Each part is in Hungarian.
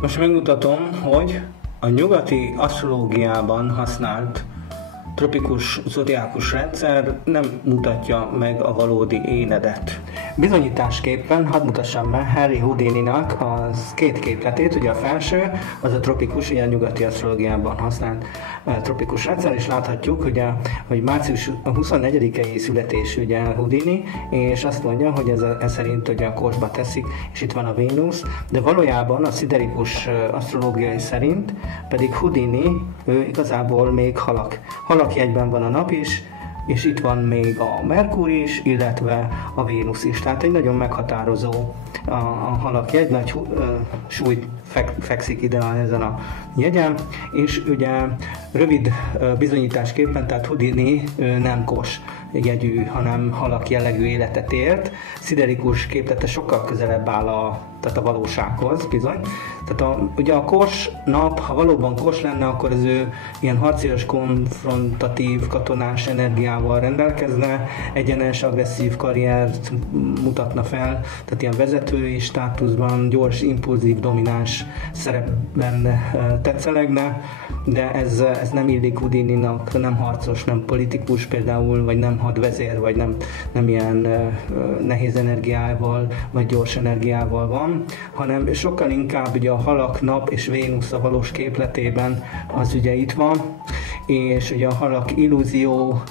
Most megmutatom, hogy a nyugati asztrológiában használt tropikus zodiákus rendszer nem mutatja meg a valódi énedet. Bizonyításképpen hadd mutassam be Harry Houdininak az két képletét. Ugye a felső az a tropikus, ilyen nyugati asztrológiában használt tropikus rendszer, és láthatjuk, hogy március 24-i születésű ugye Houdini, és azt mondja, hogy ez szerint ugye a Kósba teszik, és itt van a Vénusz, de valójában a sziderikus asztrológiai szerint pedig Houdini, ő igazából még halakjegyben van a nap is, és itt van még a Merkur is, illetve a Vénusz is. Tehát egy nagyon meghatározó a halakjegy, nagy súlyt fekszik ide ezen a jegyen, és ugye rövid bizonyításképpen, tehát Houdini nem kos jegyű, hanem halak jellegű életet élt. Sziderikus képlete sokkal közelebb áll a valósághoz, bizony. Tehát ugye a kos nap, ha valóban kos lenne, akkor az ő ilyen harcias, konfrontatív, katonás energiával rendelkezne, egyenes, agresszív karriert mutatna fel, tehát ilyen vezetői státuszban, gyors, impulzív, domináns szerepben tetszelegne, de ez nem illik Houdininak, nem harcos, nem politikus például, vagy nem hadvezér, vagy nem ilyen nehéz energiával, vagy gyors energiával van, hanem sokkal inkább ugye a halak, nap és Vénusz a valós képletében az ugye itt van, és ugye a halak illúzió,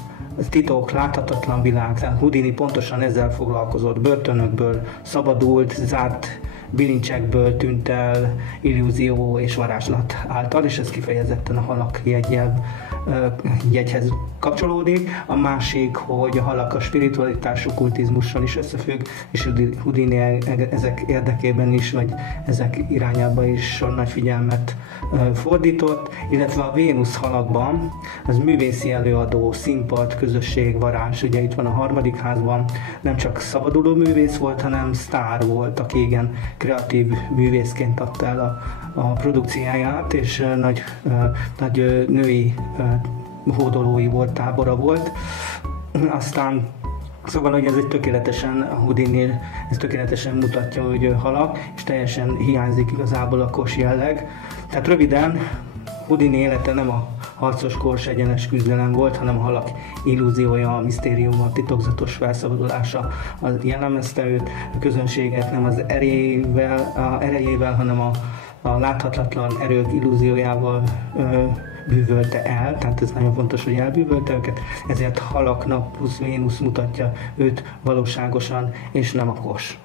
titok, láthatatlan világ, tehát Houdini pontosan ezzel foglalkozott, börtönökből szabadult, zárt bilincsekből tűnt el illúzió és varázslat által, és ez kifejezetten a halak jegyhez kapcsolódik. A másik, hogy a halak a spiritualitás, okkultizmussal is összefügg, és Houdini ezek érdekében is, vagy ezek irányába is nagy figyelmet fordított, illetve a Vénusz halakban az művészi előadó, színpad, közösség, varázs, ugye itt van a harmadik házban, nem csak szabaduló művész volt, hanem sztár volt, aki igen kreatív művészként adta el a produkciáját, és nagy női hódolói volt, tábora volt. Aztán szóval, hogy ez egy tökéletesen, a Houdini ez tökéletesen mutatja, hogy halak, és teljesen hiányzik igazából a kos jelleg. Tehát röviden, Houdini élete nem a harcos, kors, egyenes küzdelem volt, hanem a halak illúziója, a misztériuma, a titokzatos felszabadulása az jellemezte őt, a közönséget nem az erejével, hanem a láthatatlan erők illúziójával bűvölte el, tehát ez nagyon fontos, hogy elbűvölte őket, ezért halak, nap plusz Vénusz mutatja őt valóságosan, és nem a kos.